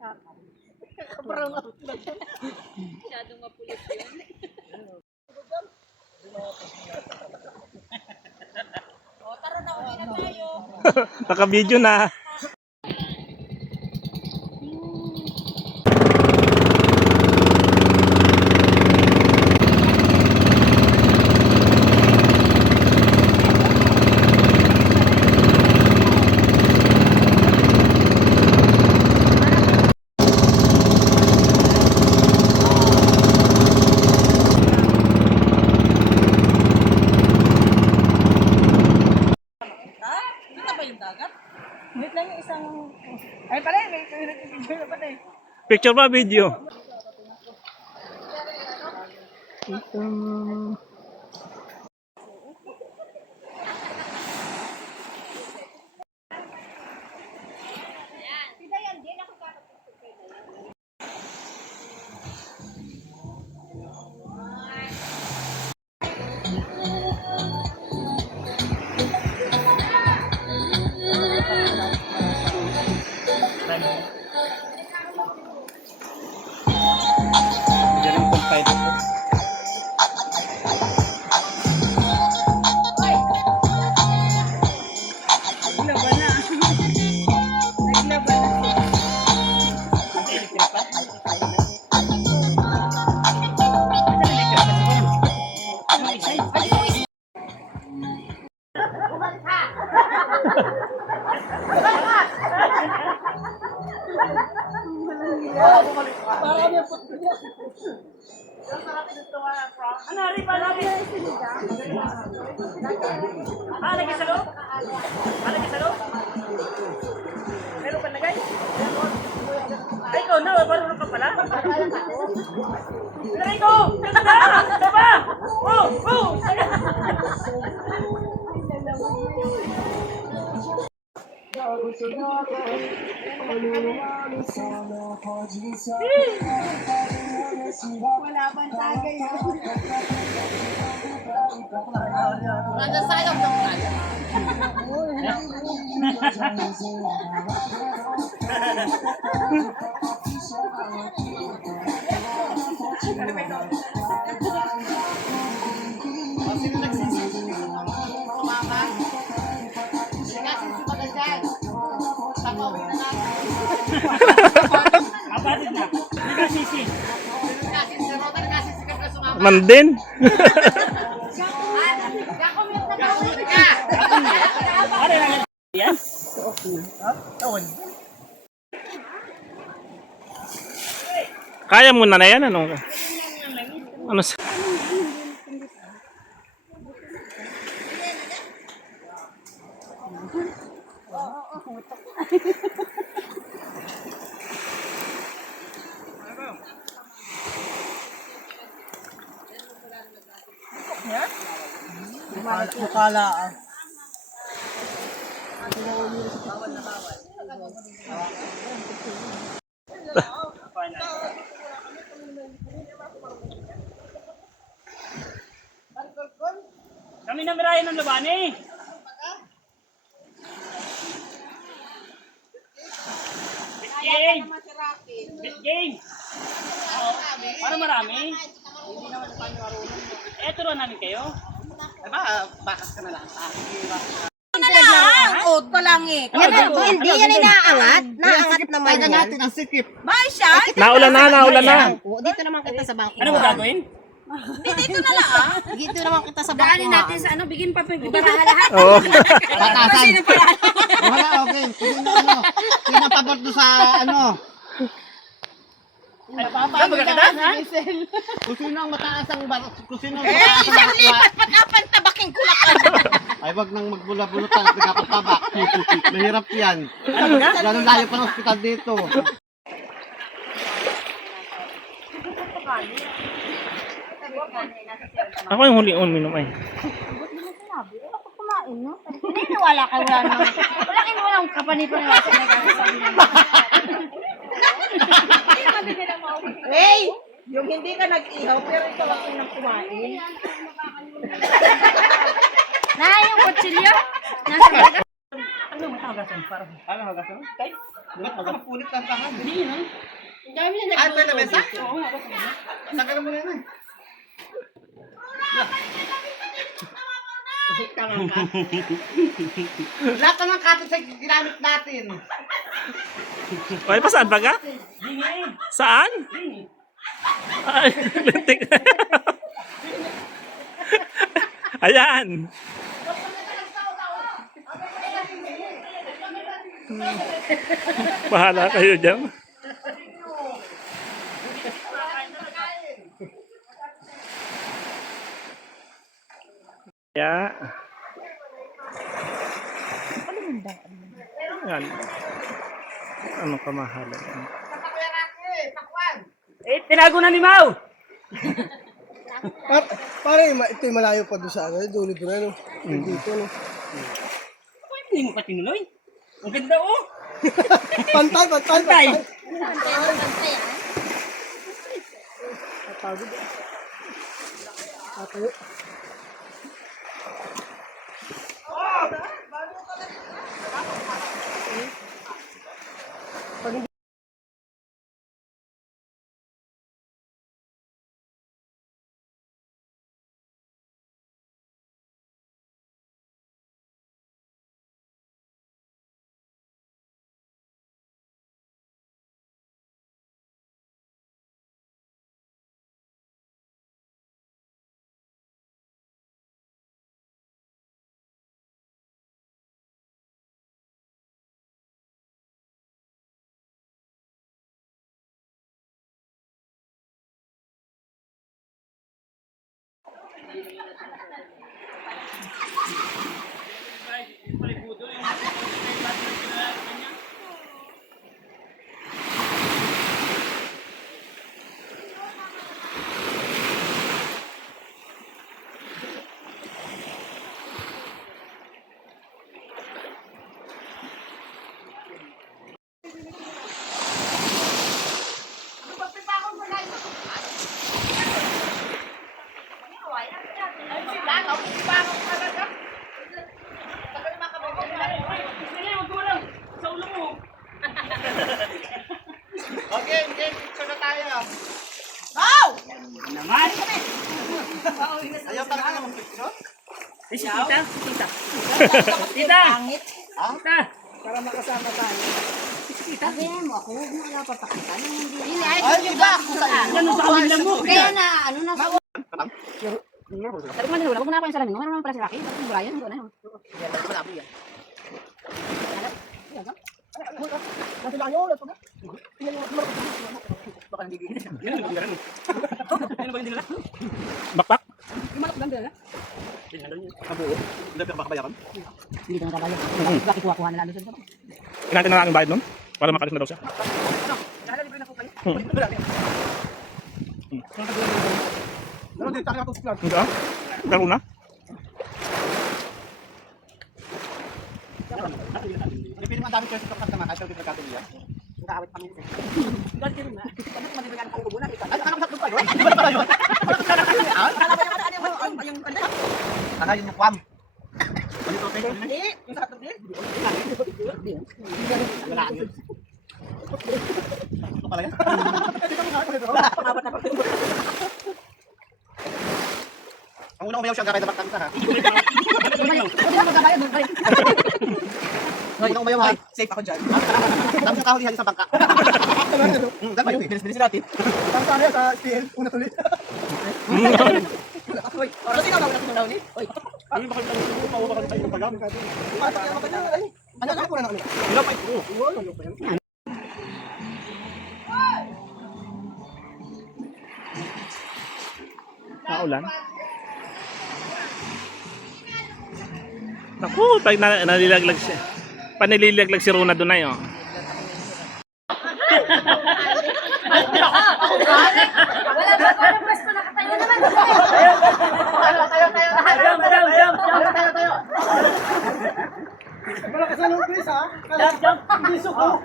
Masyadong mapulit yun. O, tara na, uwi na tayo. Naka-video na. Wait lang yung isang... Ay, pala, may picture na pala eh. Picture ba video? Diyan ang pagpahit ito. Naglaban na. Naglaban na. Ano, riba namin? Lagi sa loob? Lagi sa loob? Meron pa lagay? Ay, ikaw na, marunong ka pala? Lagay ko! Ganda! Diba? Oh! Oh! Wala bang tagay yun? Rada sayang ng tayo. Sino nagsisisi? Sumama? Nagsisisi ba ganyan? Tapawin na natin. Kapatid na. Hindi ka sisi. Nagsisisi. Rodan nagsisisi ka sumama. Mandin. Yan? Kaya mo na yan, ano? Ano sa... Bukala ah. Kami na mirahin ng labani. Bit game. Bit game. Oo. Para marami. Hindi naman paano marunong. Eh, turuan namin kayo. Diba, bakas ka na lang. Oat pa lang eh. Hindi yan inaangat. Naangat naman Taga yan. natin ang sikip. Ba siya? Naulan na, naulan na. Dito naman kita sa bangko. Ano mo gagawin? Dito na lang ah. Dito naman kita sa bangko. natin sa ano, bigyan pa pagkakala lahat. Oo. Batasan. Wala, okay. Kung ano, pinapabot doon sa ano. Ano pa? Magkakata? Kung sino ang mataas ang baras, kung sino ang mataas ang Isang bakla. lipat patapan tabaking kulakan. Ay, wag nang magbula-bulutan, nagkapatabak. Mahirap yan. Ganun layo pa ng ospital dito. Ako yung huli uminom ay. Hindi wala ka wala naman. Wala kayo walang kapanipan sa nagsasabi naman. Hey! Yung hindi ka nag-ihaw, pero ikaw ako nang kumain. Na yung kutsilyo. Nasa Ano matagasan? Parang, ano hagasan? Kay? Ba't makapulit lang tahan? Hindi yun, ah. Ang dami na Ay, ito yung lamesa? Oo nga, basta na. Sagalan mo na yun. Lahat na ng kato sa ginamit natin. Okay pa, saan ba ka? Saan? Ay, lintik. Ayan. Bahala kayo dyan. Ya. Yan. Ano kamahalan? Eh, tinago na ni Mau! Pare, ito yung malayo pa doon sa ano, dulo doon ano. Dito no. Bakit hindi mo pa tinuloy? Ang ganda, oh! Pantay, pantay, Tay! pantay. Tatayo. Okay, picture na tayo. Naman! Ayaw talaga naman picture? Eh, si tita, si tita. Tita! Pangit. Tita! Para makasama tayo. Sabi mo, ako huwag mo kaya papakita nang hindi na. Ay, iba! Kung saan? Yan ang sa amin lang mo. Kaya na, ano na. Sabi ko man, wala ko na ako yung salamin. Meron naman pala si Rocky. Sabi ko, Brian, ano na yun. Bakpak? Hindi pa makabayaran? Hindi ko nakabayan. Bakit kuha-kuha na lalo sa ito? Inatin na lang ang bayad nun para makalis na daw siya. Ano din, tayo ako sa Hindi ah. Laro na. Hindi piling ang dami kasi sa customer kasi hindi nagkatuloy. Nakaawit kami nito. Ano sa pa yun? Di ba pala yun? Ano yung kwam? Hindi. Yung sa tabi. Wala yun. Ito pala yan? Ang unang umayaw siyang kakay dapat kami sa ha? Hindi na magkabayan. Ang unang umayaw ha? Safe ako dyan. Dami siyang kahulihan sa bangka. Dahil ba yun? Bilis-bilis natin. Ang sana sa STL, una tuloy. Oras ikaw, wala ko daw ni. Oy. Ano ba kayo tayo? Mawa ba kayo ng pagam? Ano ka na kami? Ilang pa ito? Naulan. Naku, pag nalilaglag siya. Panililaglag si Rona doon na yun. Malakas na lupis ha? Hindi suko.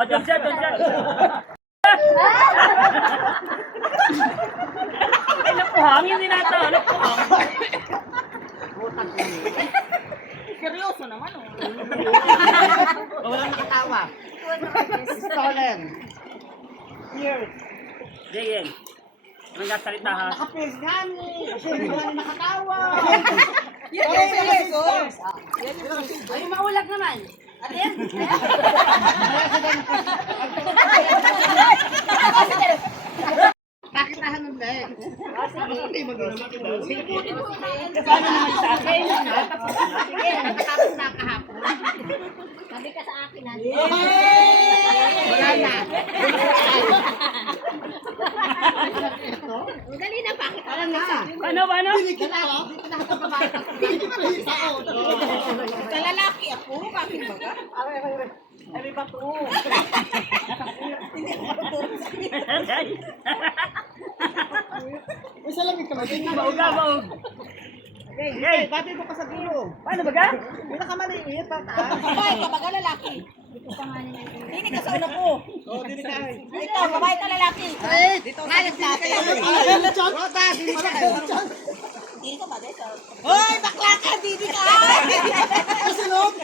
Oh, jump shot, jump shot. Ay, naku, hangin din nata. Naku, hangin. Seryoso naman oh. nakatawa. Stolen. Here. JM. Anong gasalita ha? Nakapils nga ni. Kasi hindi ka nakatawa. Ay, maulag naman. Ano yan? Pakitahan ng leg. Paano naman sa akin? Nakatapos na kahapon. Sabi ka sa akin, ha? Wala na. Dali na, bakit? Wala na. Paano? Dito na nakatapos. Dito pa rin ako. Kalalaki ako, bakit ba ka? Ay, may bato. May salamig ka ba? Baog. Okay, bati mo ka sa dulo. Paano ba ka? Pinakamaliit, pataas. Babae ka, baga lalaki. Hindi ka sa ulo ko. Oh, dili ka. Ito, babae ka lalaki. Dito sa natin. Rota, dili ka. Hindi ka ba dito? Hoy, bakla ka, didi ka! Kasunod.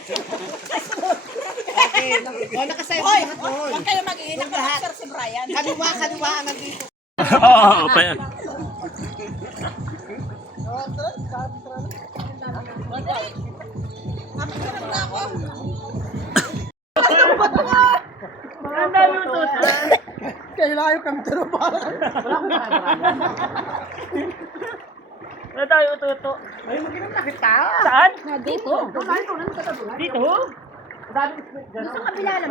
Okay, nakasayad Hoy, ka doon. huwag kayo mag-iinang ka si Brian. Kaliwa nandito. Oo, pa yan. Ang dami utusan. Kailangan kami trabaho. Ano tayo ututo? Ay, mag-inom na kita. Saan? Dito. Dito?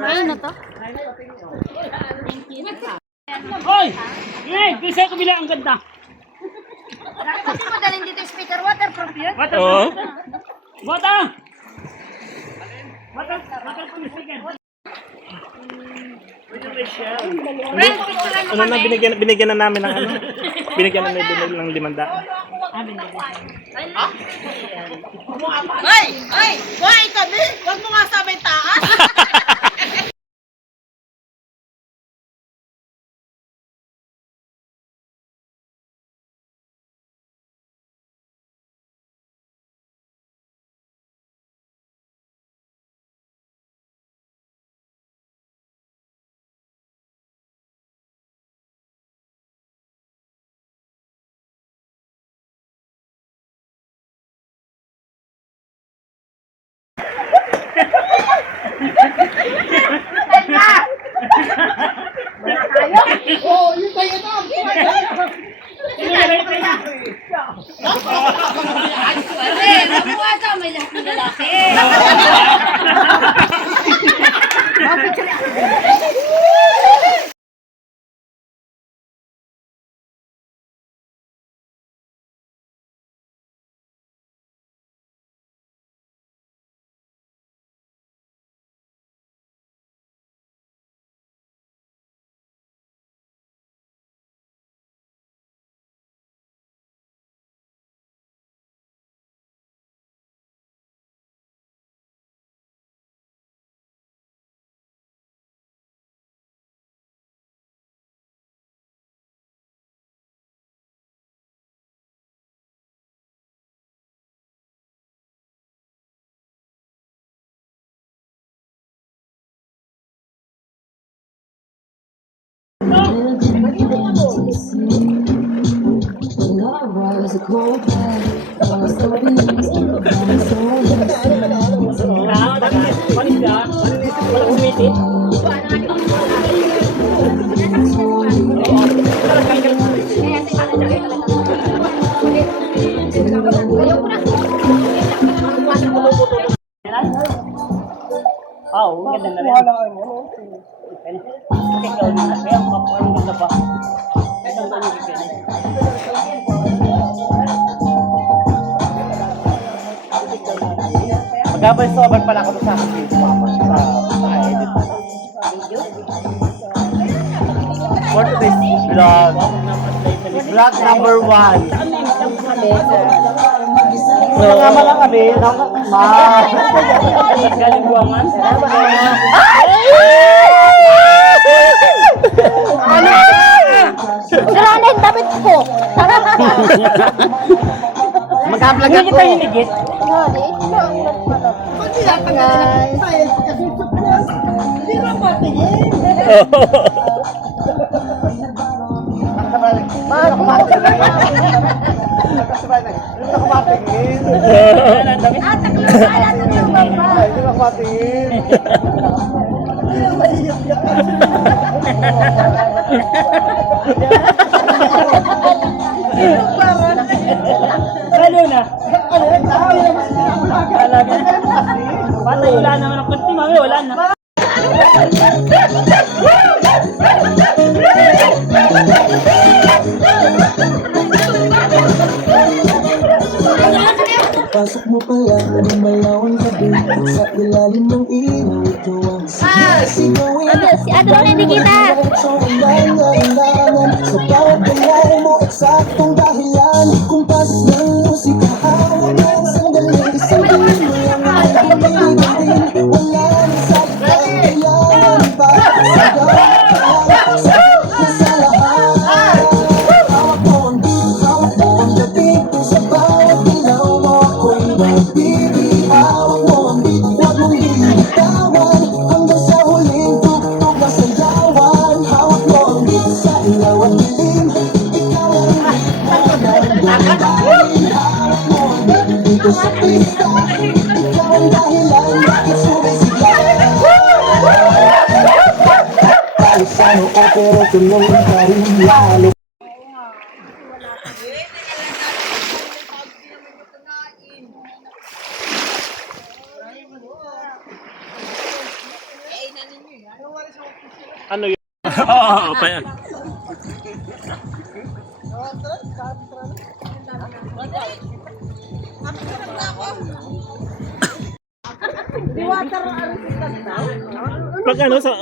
Ayun na to. Hoy! Ngayon, kung sa'yo kabila ang ganda. Kasi mo dalhin dito yung speaker, waterproof yun. Oo. Bota! Waterproof yung speaker. Ano na binigyan na namin ng ano? Binigyan na namin ng 500. Ay! Ay! Hoy, kami! Huwag mo nga sa may taas! Oh, yun tayo na. Nakuha ka, may lahat ng lalaki. Oo, ang ganda na rin. Wala ka mo. Ikaw na. Kaya ang ganda ba? Ang ganda niya. Mag-abay sober pala ako sa akin dito sa edit. For today's vlog. Vlog number 1. Sama lang kami. Galing buwangan. Sira na yung damit ko. Mag-vlog Hindi ako. kita hinigit. Guys. Paano kumating? Hindi na kumatingin. Hindi na kumatingin. Lalo na. Talaga. Patay, wala naman ang kunti, mami. Wala na. Pasok mo pa lang ng malawang gabi sa ilalim ng ilaw ito ang sisigawin. Si Adro na Nikita. So ang nangangailangan sa bawat buhay mo eksaktong dahilan. Kumpas ng musika hawak ng sandali. Isipin mo yung nalilitin. Wala na sa kailangan pa. Sigaw ka lang sa lahat. Hawak mo ang beat, hawak mo ang dating sa bawat ilaw mo. Baby, hawak mo ang beat, huwag mong binitawan hanggang sa huling tugtog na sayawan. Hawak mo ang beat sa ilaw at dilim, ikaw ang nagdadali. Hawak mo ang beat dito sa pista, ikaw ang dahilan bakit sumisigaw. Kahit saan o pero tuloy pa rin lalo. Ano yun? Oo, pa yan. Pag ano sa...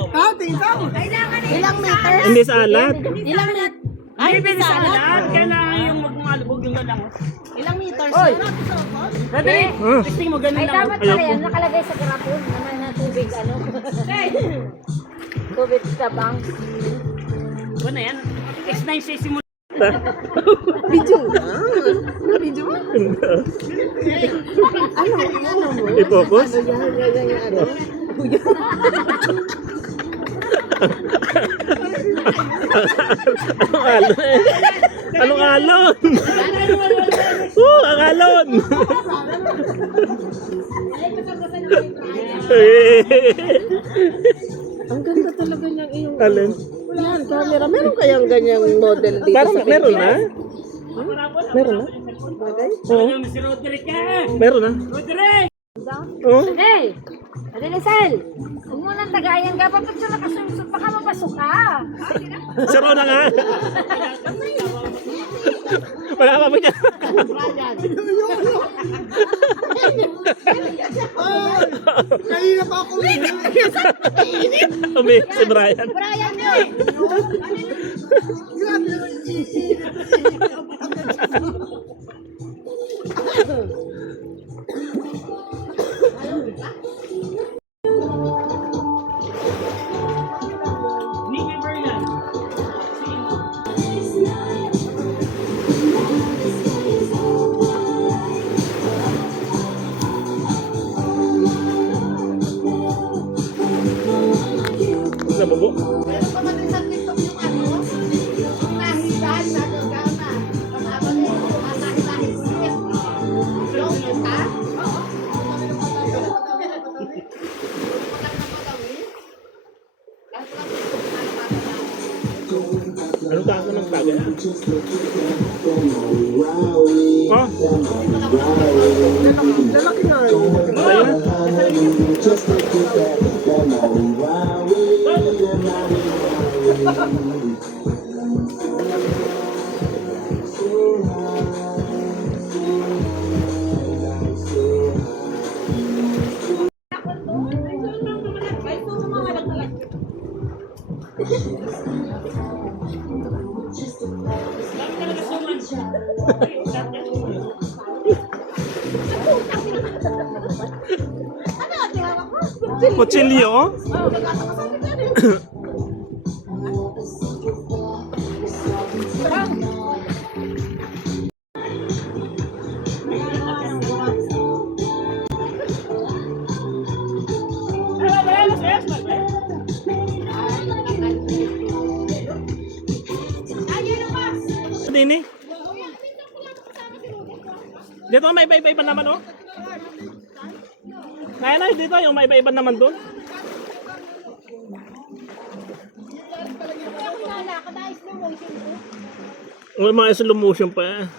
Ilang meters? Hindi sa alat. Ilang meters? Ay, hindi sa alat. Kailangan yung magmalubog yung galang. Ilang meters? Ready? Testing mo, ganun Ay, lang. dapat pala yan. Nakalagay sa garapon. Naman na tubig, ano? Tubig sa bank. Ano yan? X9 mo. I-focus? Anong alon? Anong alon? Ang alon! Ang ganda talaga niyang iyong Alin? yan, camera. Meron kayang ganyang model dito Parang sa meron na? Pilipinas? Meron na? Oo, Yung si Roderick eh! meron na. Roderick! Oo. Hey! Adilisel! Huwag mo nang tagayan ka. Bakit siya nakasunsod? Baka mapasok ka. Saro na nga. Wala ka ba dyan? Kanina pa ako. Umi, si Brian. Brian yun! Nicky Bernal. Nabugo. Meron pa man din sa TikTok yung ano, yung nahidan na gagana. Kasama na yung matahi-tahi ko yun. Yung kita? Oo. Anong taas naman tabi? Oh, Lalaki nga yun. ayun na. Kutsilyo? din eh. Dito may iba-iba naman oh. Nay, dito yung may iba-iba naman doon. Wala mga slow motion pa.